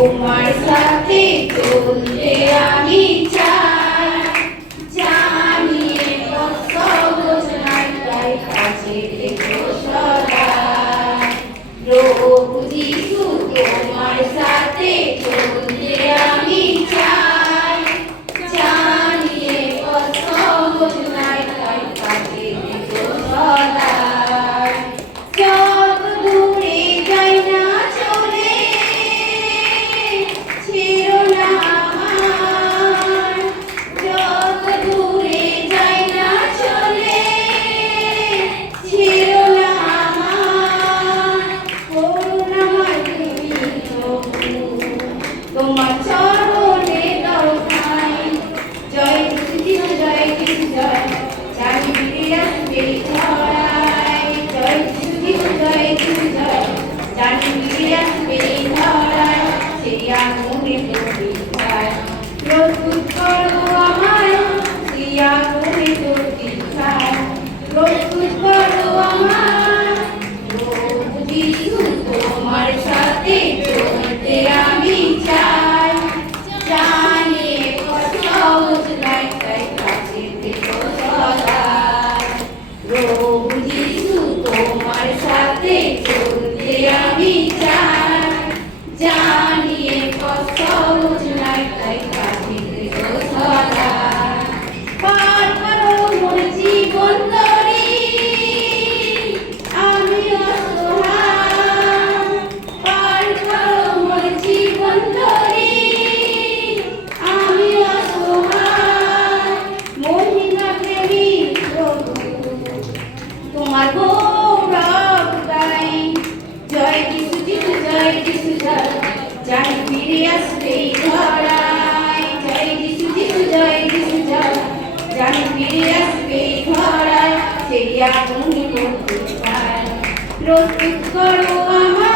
তোমার সাথে চলতে আমি চাই, জানিয়ে কষ্ট বোঝাই তাই কাছে থেকো সদাই। প্রভু যিশু তোমার সাথে চলতে আমি চাই, জানিয়ে কষ্ট বোঝাই তাই কাছে থেকো সদাই। যত দূরে যাই না চলে ছিল না আমার, যত দূরে যাই না চলে ছিল না আমার। করুণাময় তুমি প্রভু, তোমার চরণে দরকার। জয় যিশু জয় যিশু জয়, জানি ফিরে আসবে ধরায়। জয় যিশু জয় যিশু জয়, জানি ফিরে আসবে ধরায়। সেই আগুনে প্রতীক্ষায় প্রস্তুত করো আমায়, সেই আগুনে প্রতীক্ষায় প্রস্তুত করো আমায়। প্রভু যিশু তোমার সাথে চলতে আমি চাই, জানিয়ে কষ্ট বোঝাই তাই কাছে থেকো সদাই। প্রভু যিশু তোমার সাথে চলতে আমি চাই, জানিয়ে কষ্ট বোঝাই তাই কাছে থেকো সদাই। পার করো মোর জীবন তরী, আমি অসহায়। পার করো মোর জীবন তরী, আমি অসহায়। মহিমা প্রেমী প্রভু, তোমার গৌরব গাই। জয় যিশু যিশু জয় যিশু জয়, জানি ফিরে আসবে ধরায়। জয় যিশু যিশু জয় যিশু জয়, জানি ফিরে আসবে ধরায়। সেই আগুনে প্রস্তুত করো আমায়।